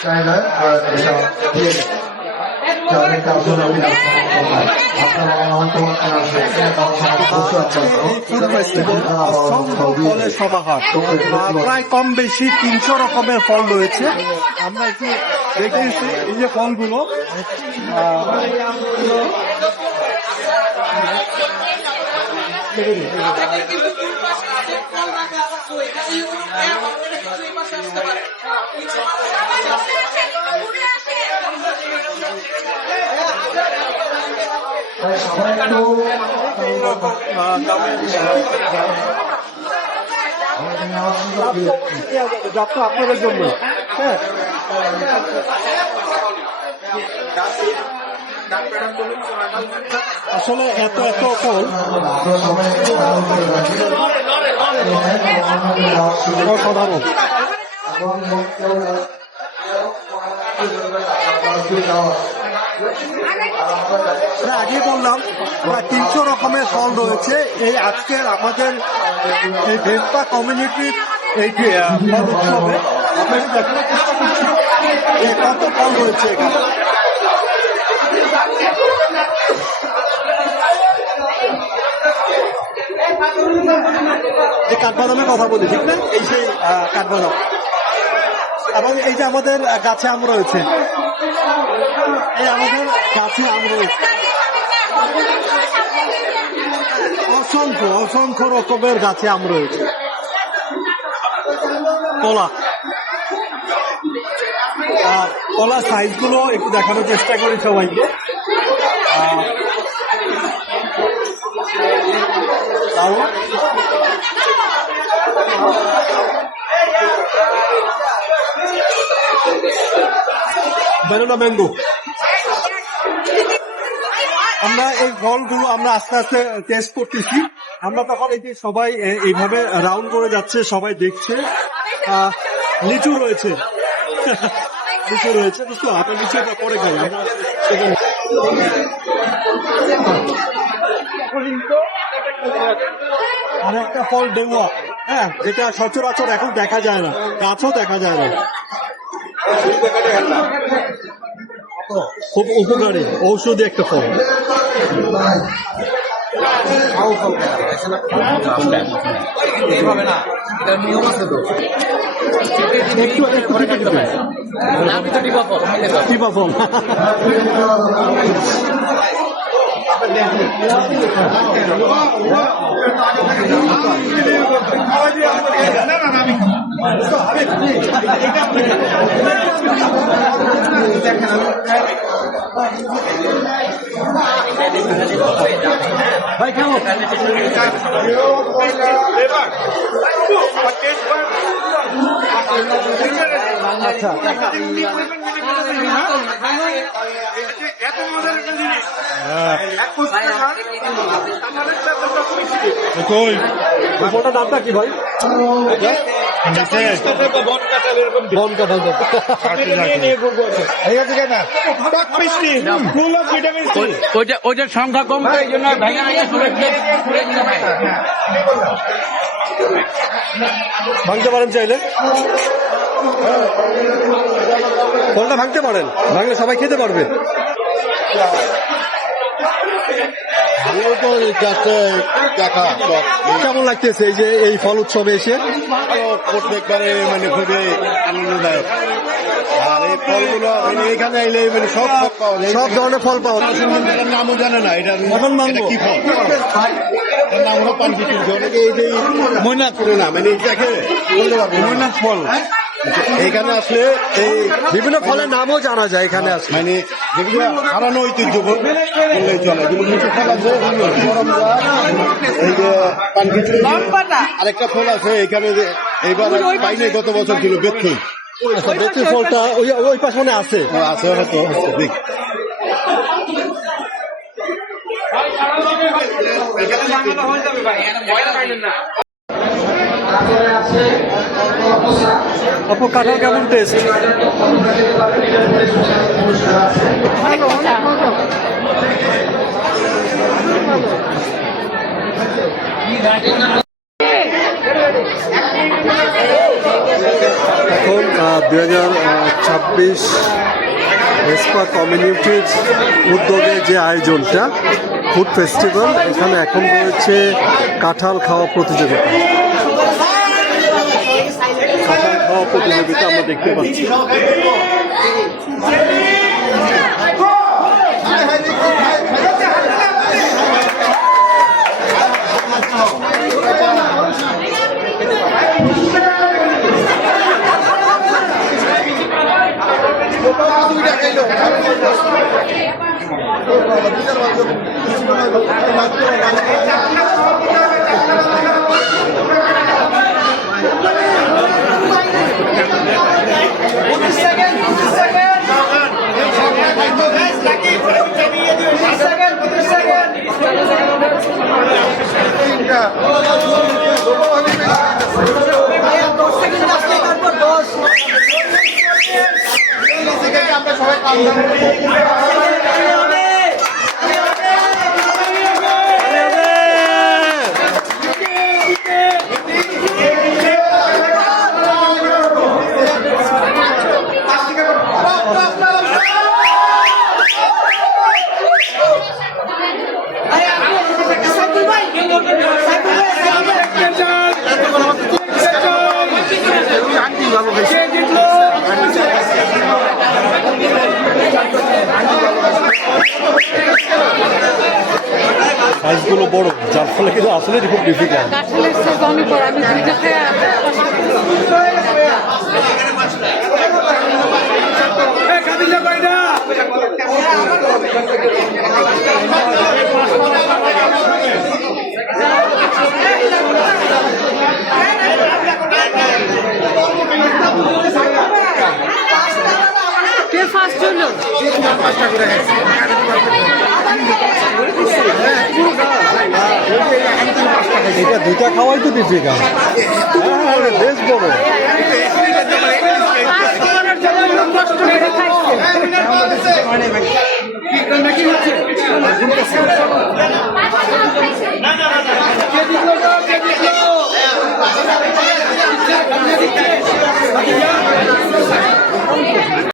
China আর এটা দিয়ে যাদের কাছে ফলের সমাহার প্রায় কম বেশি 300 রকমের ফল রয়েছে। আমরা একটু দেখেছি এই যে ফলগুলো যাত্রা আপনাদের জন্য। হ্যাঁ, আসলে এত এত ফল অসাধারণ। আগে বললাম প্রায় 300 রকমের ফল রয়েছে এই আজকের আমাদের এই ভেস্পা কমিউনিটির এই ফল উৎসবে। আমরা দেখানোর চেষ্টা করছি কত ফল রয়েছে এখানে। এই কাঠবাদামের কথা বলি, ঠিক না? এই সেই কাঠবাদাম। এবং এই যে আমাদের গাছে আম রয়েছে, এই আমাদের গাছে আম রয়েছে অসংখ্য অসংখ্য রকমের গাছে আম রয়েছে। কলা কলার সাইজ গুলো একটু দেখানোর চেষ্টা করি সবাইকে। Banana mango. আমরা এই ফলগুলো আমরা আস্তে আস্তে টেস্ট করতেছি। আমরা তখন এই যে সবাই এইভাবে রাউন্ড করে যাচ্ছে, সবাই দেখছে। লিচু রয়েছে, লিচু রয়েছে। বুঝতো আপনার লিচু পরে খাই। আর একটা ফল ডেঙ্গুয়া, হ্যাঁ, যেটা সচরাচর এখন দেখা যায় না, গাছও দেখা যায় না। খুব উপকারী ঔষধি একটা ফল। টিপা ফল ভাই কেমন? আচ্ছা, ফলটার নামটা কি ভাই? বন কাঁঠাল। ওইটার সংখ্যা কম, এই জন্য ভাঙতে পারেন চাইলে, ফলটা ভাঙতে পারেন, ভাঙলে সবাই খেতে পারবে। কেমন লাগতেছে এই যে এই ফল উৎসবে এসে? প্রত্যেকবারে মানে খুবই আনন্দদায়ক। আর এই ফলগুলো মানে এখানে এলে মানে সব পাওয়া যায়, সব ধরনের ফল পাওয়া যায়। নামও জানে না এটা কি ফল, নাম হলো পানকিচুরি। অনেকে এই যে ময়নাথ করে না, মানে এটাকে বলতে পারবো ময়নাথ ফল। এখানে আসলে এই বিভিন্ন ফলের নামও জানা যায় এখানে আসলে, মানে যেগুলো হারানো ঐতিহ্য বললেই চলে। যেগুলো কিছু ফল আছে, এই যে পানকিচুরি। আরেকটা ফল আছে এখানে, এইবার পাইনি, গত বছর ছিল বেথুই। আচ্ছা, বেথুই ফলটা ওই পাশে মনে আছে, আছে হয়তো, দেখ। আপু কাঁঠাল কেমন টেস্ট? এখন 2026 ভেসপা কমিউনিটির উদ্যোগে যে আয়োজনটা ফুড ফেস্টিভ্যাল, এখানে এখন রয়েছে কাঁঠাল খাওয়া প্রতিযোগিতা। কাঁঠাল খাওয়া প্রতিযোগিতা আমরা দেখতে পাচ্ছি। সাইজগুলো বড়, যার ফলে কিন্তু আসলে খুব ডিফিকাল্ট। কাঁঠালের সাইজ অনেক বড়, আমি দুইটা খাই কে ফার্স্ট হলো? এটা দুইটা খাওয়াই তো ডিফিকাল্ট, বেশ বড়।